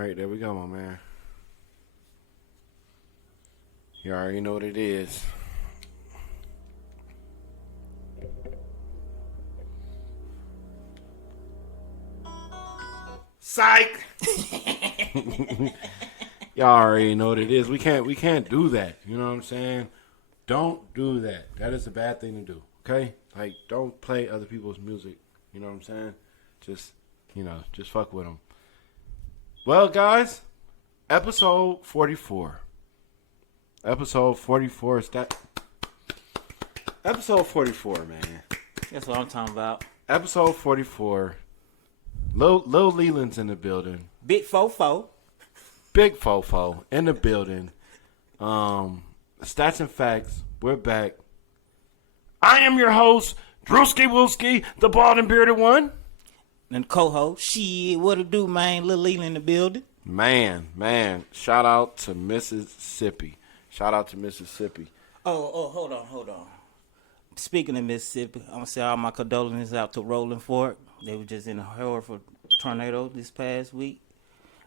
right, there we go, my man. You already know what it is. Psych! Y'all already know what it is. We can't do that. You know what I'm saying? Don't do that. That is a bad thing to do. Okay? Like, don't play other people's music. You know what I'm saying? Just fuck with them. Well, guys, episode 44. Episode 44 is that. Episode 44, man. That's what I'm talking about. Episode 44. Lil Leland's in the building. Big fofo. Big fofo in the building. Statz and Factz. We're back. I am your host, Drewski Wooski, the bald and bearded one. And co-host, shit, what it do, man? Lil Leland in the building. Man. Shout out to Mississippi. Oh, hold on. Speaking of Mississippi, I'm going to say all my condolences out to Rolling Fork. They were just in a horrible tornado this past week.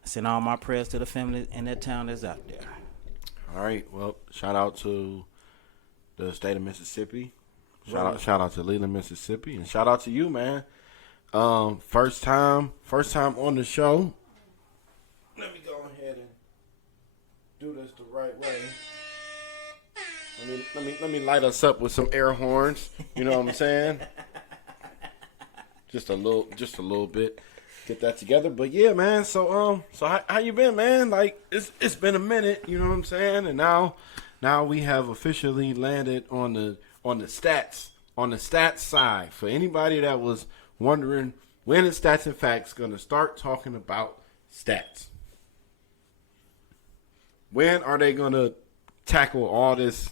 I send all my prayers to the family in that town that's out there. All right. Well, shout out to the state of Mississippi. Shout out to Leland, Mississippi. And shout out to you, man. First time on the show. Let me go ahead and do this the right way. Let me light us up with some air horns. You know what I'm saying? Just a little bit. Get that together. But yeah, man. So how you been, man? Like it's been a minute. You know what I'm saying? And now we have officially landed on the stats side. For anybody that was wondering when is Statz and Factz gonna start talking about stats? When are they gonna tackle all this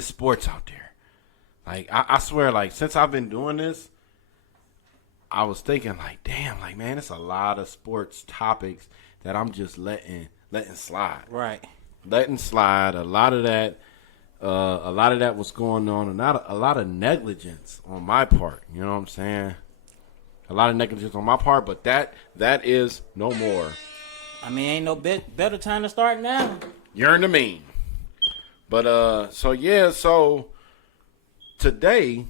sports out there? Like I swear, like since I've been doing this, I was thinking like, damn, like man, it's a lot of sports topics that I'm just letting slide. Right. Letting slide. A lot of that was going on, and a lot of negligence on my part. You know what I'm saying? A lot of negligence on my part, but that is no more. I mean, ain't no better time to start now. You're in the mean. But so today,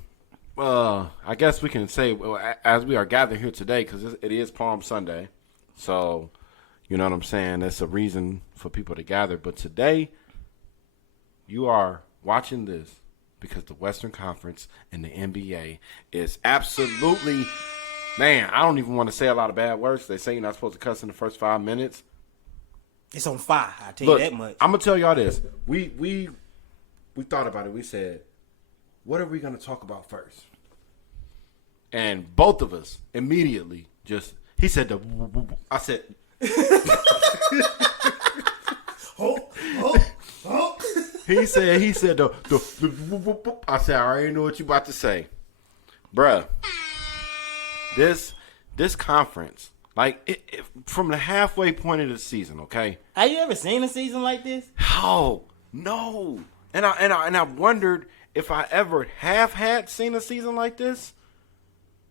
I guess we can say, as we are gathered here today, because it is Palm Sunday, so you know what I'm saying. That's a reason for people to gather. But today, you are watching this because the Western Conference and the NBA is absolutely, man, I don't even want to say a lot of bad words. They say you're not supposed to cuss in the first 5 minutes. It's on fire, I tell Look, you that much. I'm going to tell y'all this. We thought about it. We said, what are we going to talk about first? And both of us immediately he said, I said, He said the I said, I already know what you about to say. Bruh. This conference, like from the halfway point of the season, okay? Have you ever seen a season like this? Oh, no. And I wondered if I ever had seen a season like this.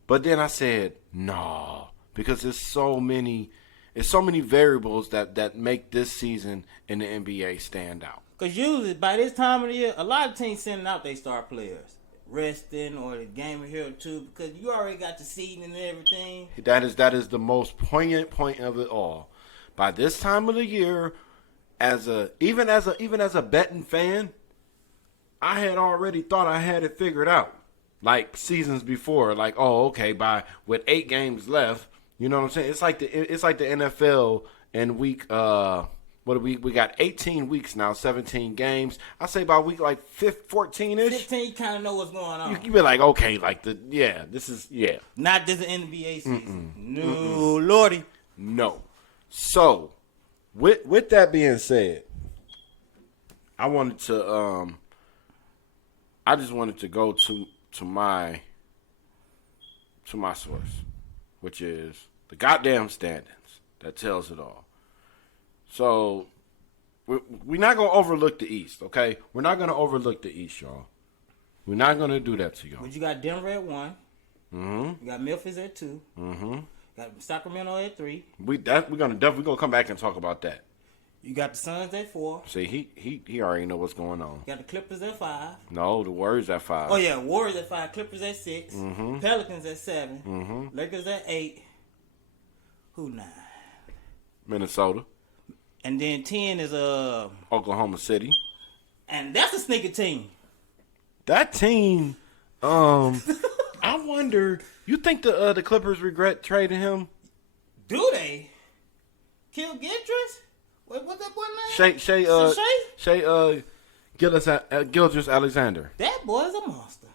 But then I said, no, because there's so many variables that make this season in the NBA stand out. Because usually by this time of the year, a lot of teams sending out their star players. Resting or the game of here or two, because you already got the seeding and everything. That is the most poignant point of it all. By this time of the year, even as a betting fan, I had already thought I had it figured out. Like seasons before, like, oh, okay, with 8 games left, you know what I'm saying? It's like the NFL in week we got 18 weeks now, 17 games. I say by week like 14-ish. 15, you kind of know what's going on. You be like, okay, like this is. Not this NBA season. No, Lordy. No. So, with that being said, I just wanted to go to my source, which is the goddamn standings that tells it all. So, we're not going to overlook the East, okay? We're not going to overlook the East, y'all. We're not going to do that to y'all. But you got Denver at 1. Mm-hmm. You got Memphis at 2. Mm-hmm. Got Sacramento at 3. We're gonna come back and talk about that. You got the Suns at 4. See, he already know what's going on. You got the Clippers at 5. No, the Warriors at 5. Oh yeah, Warriors at 5, Clippers at 6, Mm-hmm. Pelicans at 7, Mm-hmm. Lakers at 8. Who 9? Minnesota, And then 10 is Oklahoma City. and that's a sneaker team. That team, I wonder. You think the Clippers regret trading him? Do they? Kill Gidris? What's that boy name? Shea Gilgeous Alexander. That boy's a monster.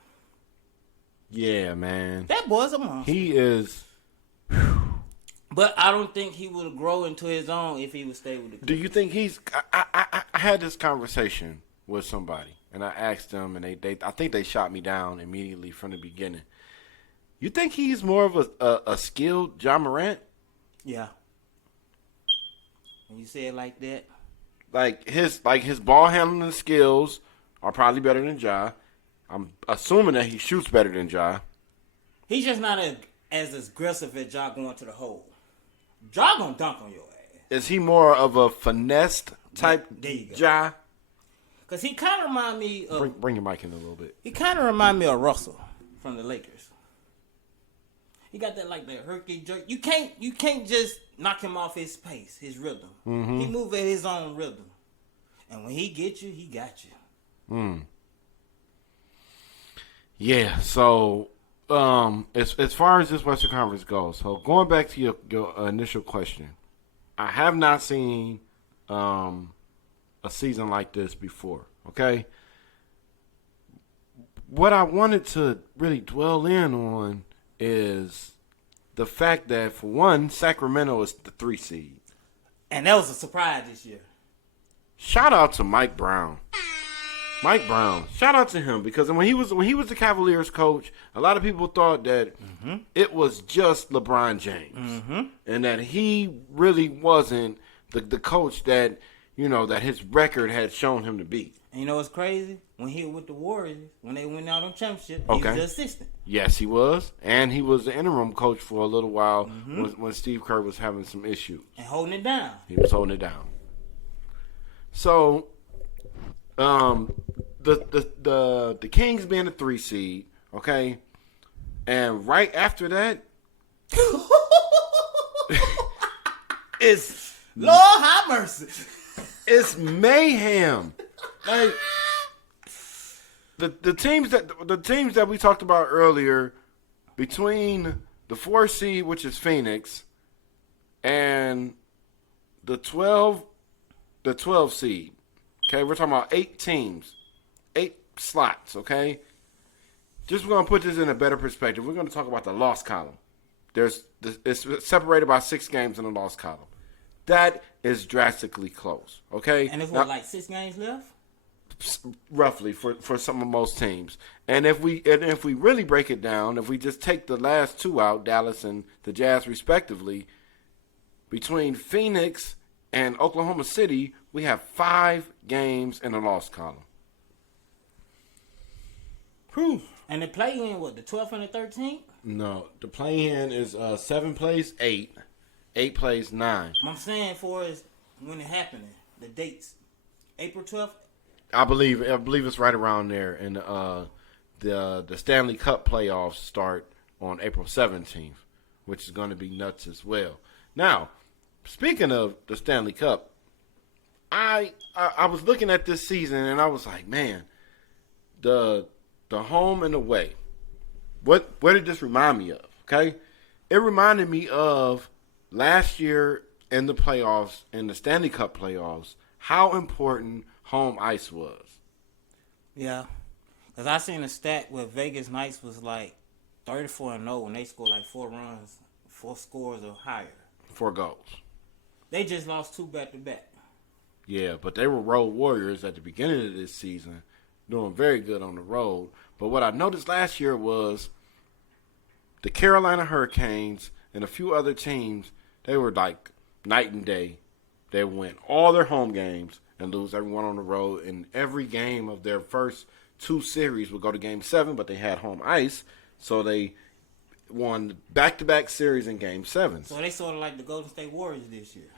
Yeah, man. That boy's a monster. He is. But I don't think he would grow into his own if he would stay with the Clippers. Do you think he's? I had this conversation with somebody, and I asked them, and they I think they shot me down immediately from the beginning. You think he's more of a skilled John Morant? Yeah. When you say it like that. Like his ball handling skills are probably better than Ja. I'm assuming that he shoots better than Ja. He's just not as aggressive as Ja going to the hole. Ja gonna dunk on your ass. Is he more of a finesse type There you go. Ja? Cause he kind of remind me of. Bring your mic in a little bit. He kind of remind me of Russell from the Lakers. He got that like that herky jerk. You can't just knock him off his pace, his rhythm. Mm-hmm. He move at his own rhythm, and when he get you, he got you. Yeah. So, as far as this Western Conference goes, so going back to your initial question, I have not seen a season like this before. Okay. What I wanted to really dwell in on is the fact that, for one, Sacramento is the 3 seed. And that was a surprise this year. Shout out to Mike Brown. Mike Brown. Shout out to him, because when he was the Cavaliers coach, a lot of people thought that it was just LeBron James, and that he really wasn't the coach that that his record had shown him to be. And you know what's crazy? When he was with the Warriors, when they went out on championship, he Okay. was the assistant. Yes, he was, and he was the interim coach for a little while when Steve Kerr was having some issues. And holding it down. He was holding it down. So, the Kings being a 3 seed, okay, and right after that, it's Lord have mercy. it's mayhem. Like the teams that we talked about earlier, between the 4 seed, which is Phoenix, and the 12 seed. Okay, we're talking about 8 teams, 8 slots. Okay, just we're gonna put this in a better perspective. We're gonna talk about the loss column. It's separated by 6 games in the loss column. That is drastically close. Okay, And there's Now, like 6 games left? roughly for some of most teams. And if we really break it down, if we just take the last 2 out, Dallas and the Jazz respectively, between Phoenix and Oklahoma City, we have 5 games in the loss column. Whew. And they play in what, the 12th and the 13th? No, the play-in is 7 plays 8, 8 plays 9. I'm saying for is when it happening, the dates. April 12th? I believe it's right around there, and the Stanley Cup playoffs start on April 17th, which is going to be nuts as well. Now, speaking of the Stanley Cup, I was looking at this season and I was like, man, the home and away. What did this remind me of? Okay, it reminded me of last year in the playoffs, in the Stanley Cup playoffs, how important home ice was. Yeah. Because I seen a stat where Vegas Knights was like 34-0 when they scored like 4 runs, 4 scores or higher. 4 goals. They just lost 2 back-to-back. Yeah, but they were road warriors at the beginning of this season, doing very good on the road. But what I noticed last year was the Carolina Hurricanes and a few other teams, they were like night and day. They win all their home games and lose everyone on the road. And every game of their first 2 series would go to Game 7, but they had home ice, so they won back-to-back series in Game 7s. So they sort of like the Golden State Warriors this year.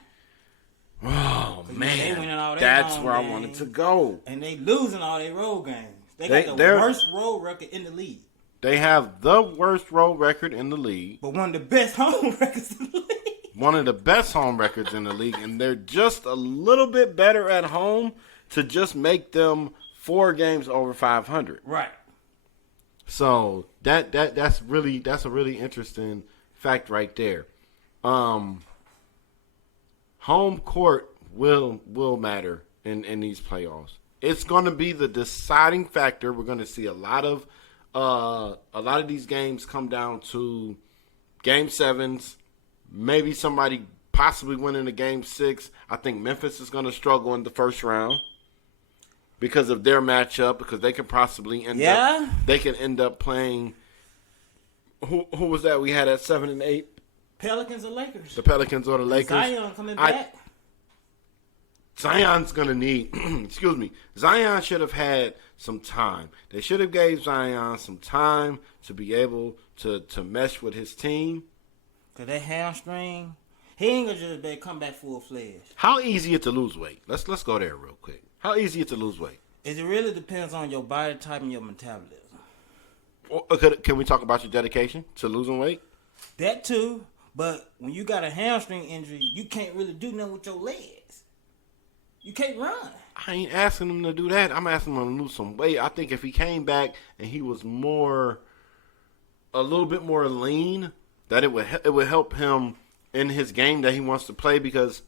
Oh, man. They winning all their That's home where I games, wanted to go. and they losing all their road games. They got the worst road record in the league. They have the worst road record in the league. But one of the best home records in the league. One of the best home records in the league. And they're just a little bit better at home to just make them 4 games over 500. Right. So that's a really interesting fact right there. Home court will matter in these playoffs. It's going to be the deciding factor. We're going to see a lot of these games come down to Game 7s. Maybe somebody possibly winning a Game 6. I think Memphis is going to struggle in the first round because of their matchup. Because they could possibly end up playing. Who was that we had at 7 and 8? Pelicans or Lakers? The Pelicans or the Lakers. Zion coming back. Zion's going to need, Zion should have had some time. They should have gave Zion some time to be able to mesh with his team. Because that hamstring, he ain't going to just come back full-fledged. How easy it to lose weight? Let's go there real quick. How easy it to lose weight? It really depends on your body type and your metabolism. Can we talk about your dedication to losing weight? That too, but when you got a hamstring injury, you can't really do nothing with your legs. You can't run. I ain't asking him to do that. I'm asking him to lose some weight. I think if he came back and he was a little bit more lean, that it would help him in his game that he wants to play, because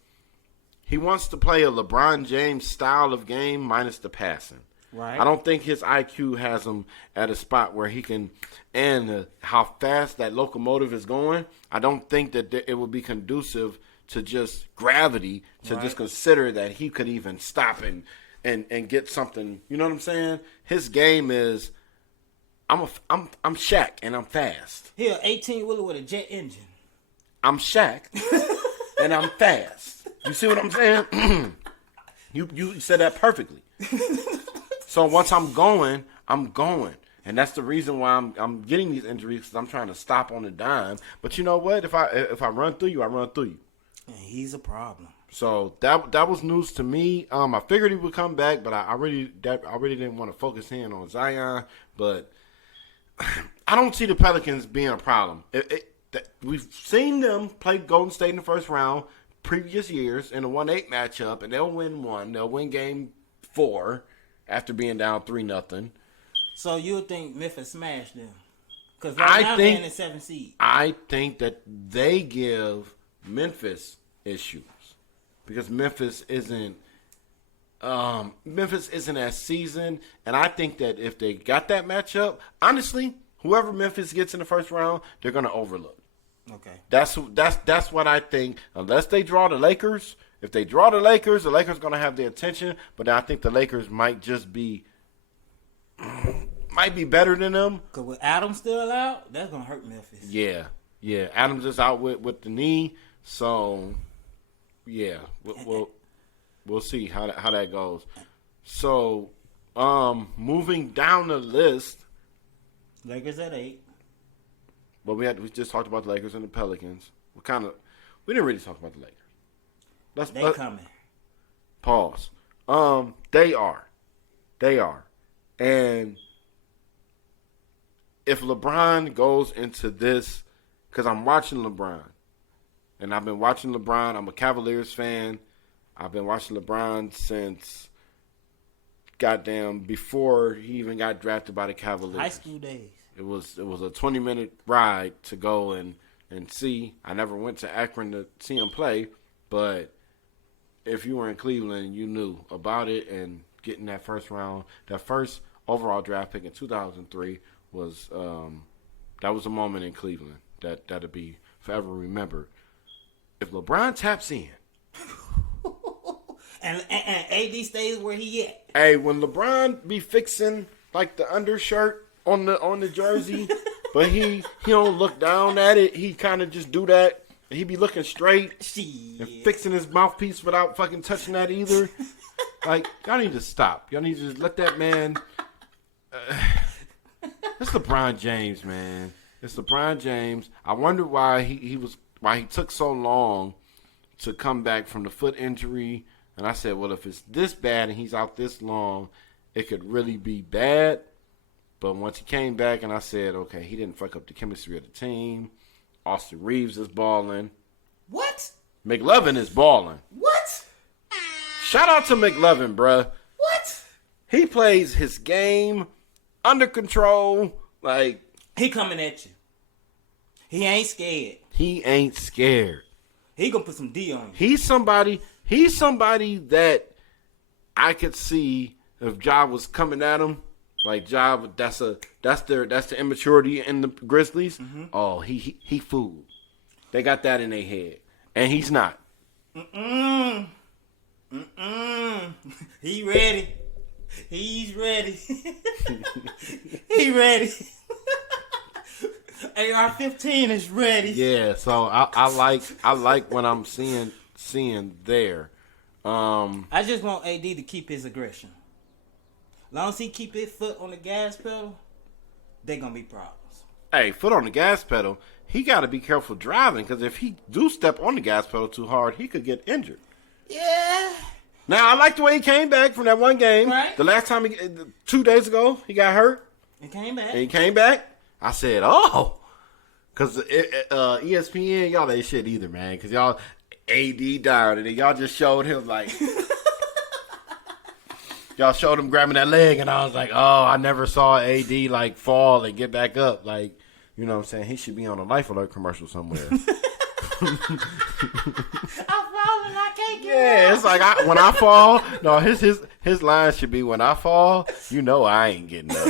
he wants to play a LeBron James style of game minus the passing. Right. I don't think his IQ has him at a spot where he can, and how fast that locomotive is going, I don't think that it would be conducive to just gravity to just consider that he could even stop and get something. You know what I'm saying? His game is, I'm Shaq and I'm fast. He an 18-wheeler with a jet engine. I'm Shaq and I'm fast. You see what I'm saying? You said that perfectly. So once I'm going. And that's the reason why I'm getting these injuries, because I'm trying to stop on a dime. But you know what? If I run through you, I run through you. And he's a problem. So that was news to me. I figured he would come back, but I really didn't want to focus in on Zion. But I don't see the Pelicans being a problem. We've seen them play Golden State in the first round previous years in a 1-8 matchup, and they'll win one. They'll win Game 4 after being down 3-0. So you would think Memphis smashed them? Because right now they're in the 7th seed. I think that they give Memphis issues because Memphis isn't as seasoned, and I think that if they got that matchup, honestly, whoever Memphis gets in the first round, they're going to overlook. Okay, that's what I think. Unless they draw the Lakers, if they draw the Lakers are going to have their attention. But I think the Lakers might be better than them. Because with Adams still out, that's going to hurt Memphis. Yeah. Adams is out with the knee. So, yeah, we'll see how that goes. So, moving down the list, Lakers at 8. But we just talked about the Lakers and the Pelicans. We didn't really talk about the Lakers. They coming. Pause. They are, and if LeBron goes into this, because I'm watching LeBron. And I've been watching LeBron. I'm a Cavaliers fan. I've been watching LeBron since before he even got drafted by the Cavaliers. High school days. It was a 20-minute ride to go and see. I never went to Akron to see him play, but if you were in Cleveland, you knew about it, and getting that first overall draft pick in 2003 was that was a moment in Cleveland that'll be forever remembered. If LeBron taps in, and AD stays where he at. Hey, when LeBron be fixing like the undershirt on the jersey, but he don't look down at it. He kind of just do that. And he be looking straight and fixing his mouthpiece without fucking touching that either. Like, y'all need to stop. Y'all need to just let that man. That's LeBron James, man. It's LeBron James. I wonder why he took so long to come back from the foot injury. And I said, well, if it's this bad and he's out this long, it could really be bad. But once he came back, and I said, okay, he didn't fuck up the chemistry of the team. Austin Reeves is balling. What? McLovin is balling. What? Shout out to McLovin, bruh. What? He plays his game under control. Like, He coming at you. He ain't scared. he ain't scared. He gonna put some D on you. He's somebody that I could see if Ja was coming at him. Like Ja, that's the immaturity in the Grizzlies. Mm-hmm. Oh, he fooled. They got that in their head, and he's not. He ready. He's ready. He ready. AR-15 is ready. Yeah, so I like what I'm seeing there. I just want AD to keep his aggression. Long as he keep his foot on the gas pedal, they gonna be problems. Hey, foot on the gas pedal. He got to be careful driving because if he do step on the gas pedal too hard, he could get injured. Yeah. Now I like the way he came back from that one game. Right. The last time 2 days ago, he got hurt. It came back. And he came back. I said, oh. Because ESPN, y'all ain't shit either, man. Because y'all AD down. And then y'all just showed him, like... y'all showed him grabbing that leg. And I was like, oh, I never saw AD, like, fall and get back up. Like, you know what I'm saying? He should be on a Life Alert commercial somewhere. I'm falling. I can't get Yeah, up. it's like when I fall. No, his line should be when I fall. You know I ain't getting up.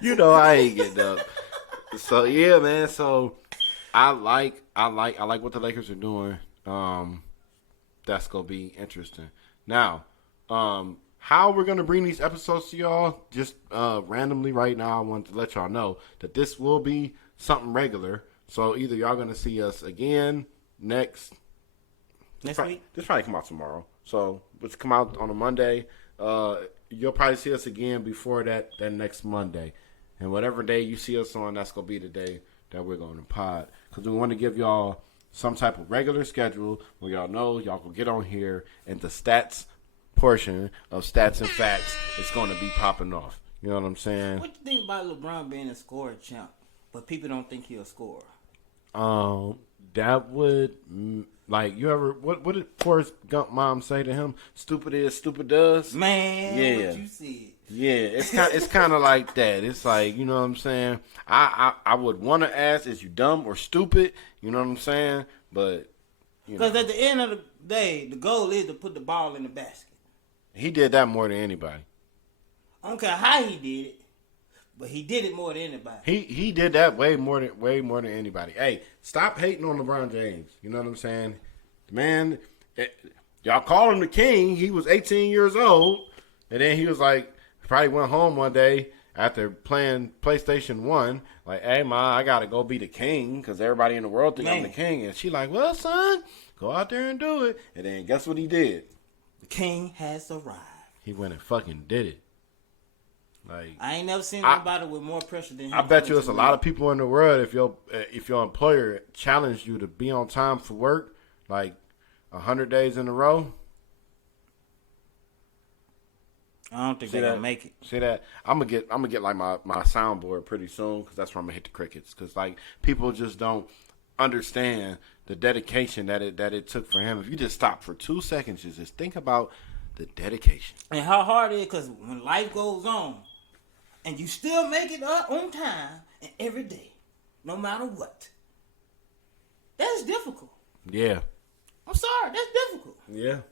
you know I ain't getting up. So yeah, man. So I like what the Lakers are doing. That's gonna be interesting. Now, how we're gonna bring these episodes to y'all? Just randomly right now, I want to let y'all know that this will be something regular. So either y'all gonna see us again next week. This probably come out tomorrow. So let's come out on a Monday. You'll probably see us again before that next Monday. And whatever day you see us on, that's gonna be the day that we're going to pod. Because we want to give y'all some type of regular schedule where y'all know y'all can get on here and the stats portion of Statz and Factz is going to be popping off. You know what I'm saying? What you think about LeBron being a scorer champ, but people don't think he'll score? That would, like, you ever, what did Forrest Gump mom say to him? Stupid is, stupid does? Man, Yeah. what you said. Yeah, it's kind of like that. It's like, you know what I'm saying? I would want to ask, is you dumb or stupid? You know what I'm saying? But, you know. Because at the end of the day, the goal is to put the ball in the basket. He did that more than anybody. I don't care how he did it, but he did it more than anybody. He did that way more than anybody. Hey, stop hating on LeBron James. You know what I'm saying? Man, y'all call him the king. He was 18 years old, and then he was like, probably went home one day after playing PlayStation 1, like, hey, Ma, I got to go be the king because everybody in the world think I'm the king. And she like, well, son, go out there and do it. And then guess what he did? The king has arrived. He went and fucking did it. Like, I ain't never seen nobody with more pressure than him. I bet you it's a lot of people in the world, if your employer challenged you to be on time for work, like 100 days in a row. I don't think they're gonna make it. See that? I'm gonna get like my soundboard pretty soon because that's where I'm gonna hit the crickets. Because like people just don't understand the dedication that it took for him. If you just stop for 2 seconds, just think about the dedication and how hard it is. Because when life goes on, and you still make it up on time and every day, no matter what, that's difficult. Yeah. I'm sorry, that's difficult. Yeah.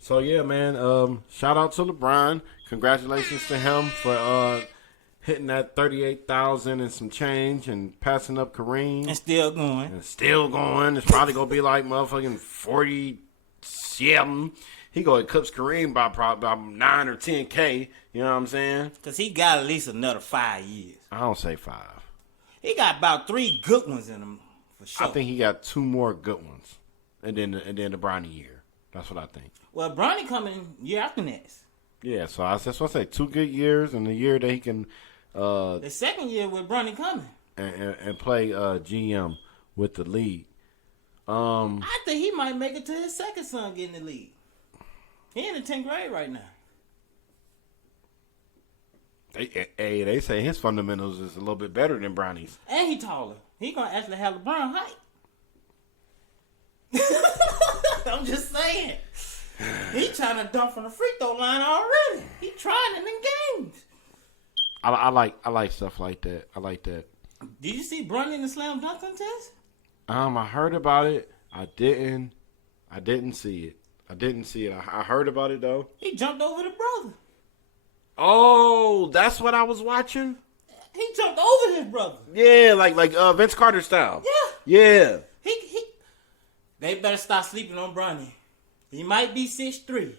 So yeah, man. Shout out to LeBron. Congratulations to him for hitting that 38,000 and some change and passing up Kareem. And still going. It's probably gonna be like motherfucking 47. He gonna eclipse Kareem by probably about 9 or 10K. You know what I'm saying? Because he got at least another 5 years. I don't say 5. He got about 3 good ones in him for sure. I think he got 2 more good ones, and then the Bronny year. That's what I think. Well, Bronny coming year after next. Yeah, so that's what I say. 2 good years and the year that he can The second year with Bronny coming. And play GM with the league. I think he might make it to his second son getting the league. He in the 10th grade right now. They say his fundamentals is a little bit better than Bronny's. And he taller. He gonna actually have LeBron height. I'm just saying. He trying to dunk from the free throw line already. He trying it in games. I like stuff like that. I like that. Did you see Bronny in the slam dunk contest? I heard about it. I didn't see it. I heard about it though. He jumped over the brother. Oh, that's what I was watching. He jumped over his brother. Yeah, like Vince Carter style. Yeah. Yeah. They better stop sleeping on Bronny. He might be 6'3",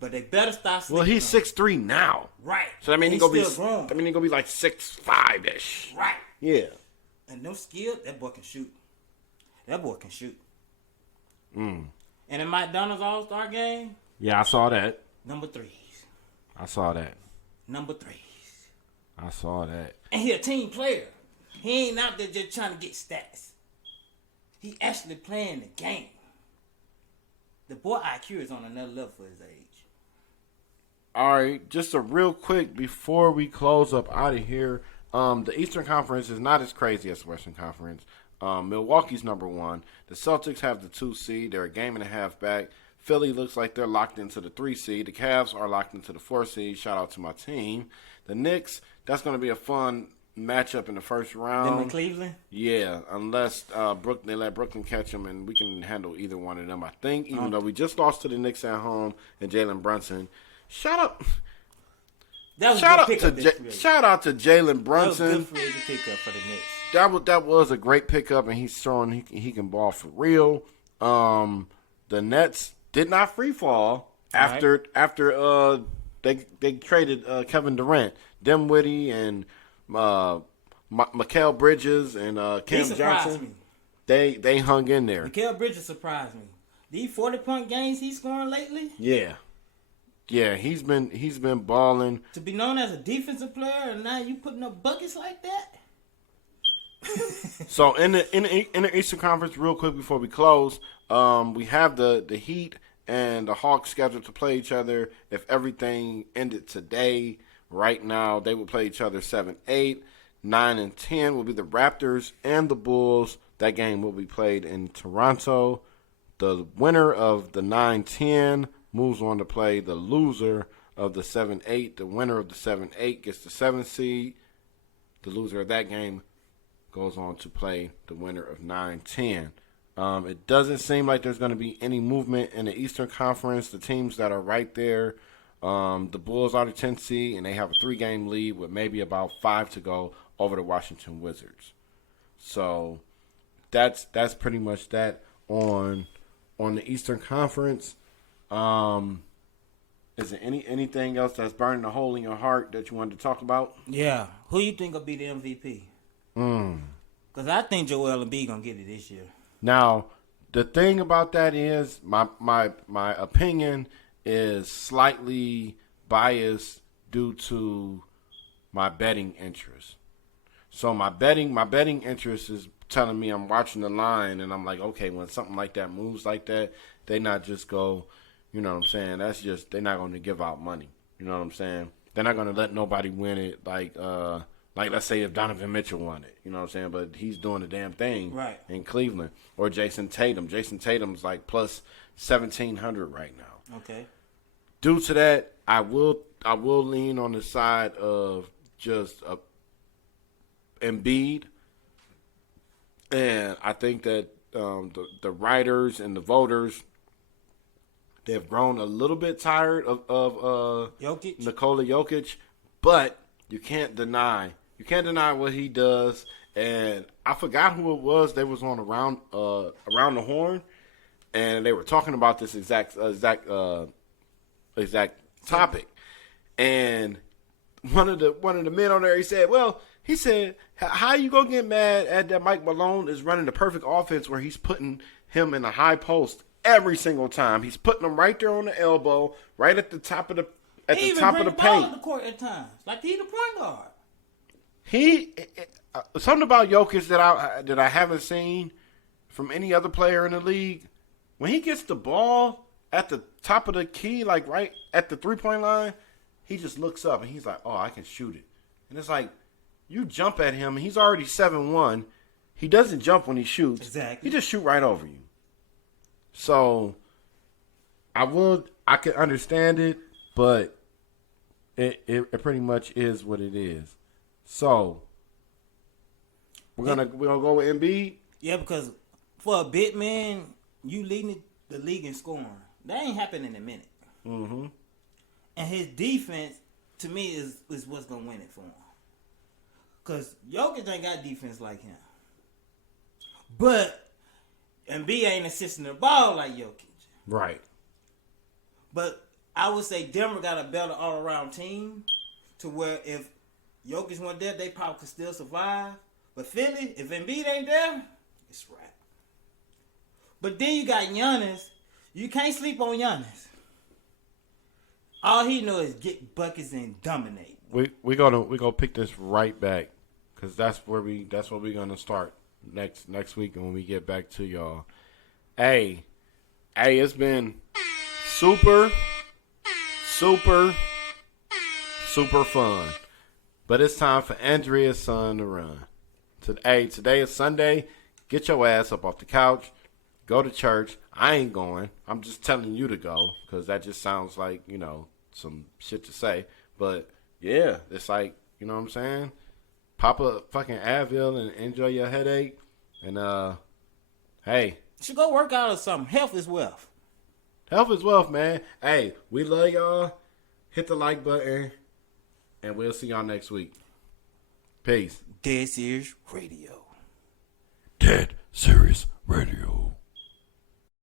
but they better stop sleeping. Well, he's 6'3" now. Right. So that means he's he gonna be like 6'5" Right. Yeah. And no skill, that boy can shoot. Mm. And in McDonald's All-Star game, Yeah, I saw that. number 3s. I saw that. Number 3s. I saw that. And he a team player. He ain't out there just trying to get stats. He actually playing the game. The boy IQ is on another level for his age. All right, just a real quick before we close up out of here. The Eastern Conference is not as crazy as the Western Conference. Milwaukee's number 1. The Celtics have the 2 seed. They're a game and a half back. Philly looks like they're locked into the 3 seed. The Cavs are locked into the 4 seed. Shout out to my team. The Knicks, that's going to be a fun matchup in the first round. Them in Cleveland? Yeah, unless they let Brooklyn catch them, and we can handle either one of them, I think, even though we just lost to the Knicks at home and Jalen Brunson. Shout out to Jalen Brunson. That was good for his pickup for the Knicks. That was a great pickup, and he's showing he can ball for real. The Nets did not free fall after they traded Kevin Durant, Dinwiddie, and Mikal Bridges and Cam Johnson. Me. They hung in there. Mikal Bridges surprised me. These 40-point games he's scoring lately. Yeah, he's been balling. To be known as a defensive player, and now you putting up buckets like that. So in the Eastern Conference, real quick before we close, we have the Heat and the Hawks scheduled to play each other. If everything ended today, right now they would play each other 7-8, 9 and 10 will be the Raptors and the Bulls. That game will be played in Toronto. The winner of the 9-10 moves on to play the loser of the 7-8. The winner of the 7-8 gets the 7th seed. The loser of that game goes on to play the winner of 9-10. It doesn't seem like there's going to be any movement in the Eastern Conference. The teams that are right there, the Bulls are the 10th seed, and they have a 3-game lead with maybe about 5 to go over the Washington Wizards. So that's pretty much that on the Eastern Conference. Is there anything else that's burning a hole in your heart that you wanted to talk about? Yeah. Who you think will be the MVP? Because I think Joel Embiid going to get it this year. Now, the thing about that is my opinion is slightly biased due to my betting interest. So my betting interest is telling me I'm watching the line, and I'm like, okay, when something like that moves like that, they not just go, you know what I'm saying? That's just, they're not going to give out money. You know what I'm saying? They're not going to let nobody win it like let's say if Donovan Mitchell won it. You know what I'm saying? But he's doing the damn thing right in Cleveland. Or Jason Tatum. Jason Tatum's like plus 1,700 right now. Okay. Due to that, I will lean on the side of just Embiid. And I think that the writers and the voters, they've grown a little bit tired of Nikola Jokic, but you can't deny what he does. And I forgot who it was. They was on around the horn, and they were talking about this exact topic. And one of the men on there, he said, how you gonna get mad at that Mike Malone is running the perfect offense where he's putting him in a high post every single time. He's putting him right there on the elbow, right at the top of the paint. Ball in the court at times, like he's the point guard. Something about Jokic that I haven't seen from any other player in the league. When he gets the ball at the top of the key, like right at the 3-point line, he just looks up and he's like, "Oh, I can shoot it." And it's like you jump at him, and he's already 7'1". He doesn't jump when he shoots. Exactly. He just shoot right over you. So I could understand it, but it pretty much is what it is. So we're gonna go with Embiid. Yeah, because for a big man, you leading the league in scoring. That ain't happening in a minute. Mm-hmm. And his defense, to me, is what's gonna win it for him. Cause Jokic ain't got defense like him. But Embiid ain't assisting the ball like Jokic. Right. But I would say Denver got a better all-around team to where if Jokic went there, they probably could still survive. But Philly, if Embiid ain't there, it's right. But then you got Giannis. You can't sleep on Giannis. All he knows is get buckets and dominate. We gonna pick this right back because that's where we're gonna start next week when we get back to y'all. Hey, it's been super fun. But it's time for Andrea's son to run. Today is Sunday. Get your ass up off the couch. Go to church. I ain't going. I'm just telling you to go because that just sounds like, some shit to say. But, yeah, it's like, you know what I'm saying? Pop a fucking Advil and enjoy your headache. And, hey. You should go work out or something. Health is wealth. Health is wealth, man. Hey, we love y'all. Hit the like button. And we'll see y'all next week. Peace. Dead Serious Radio. Dead Serious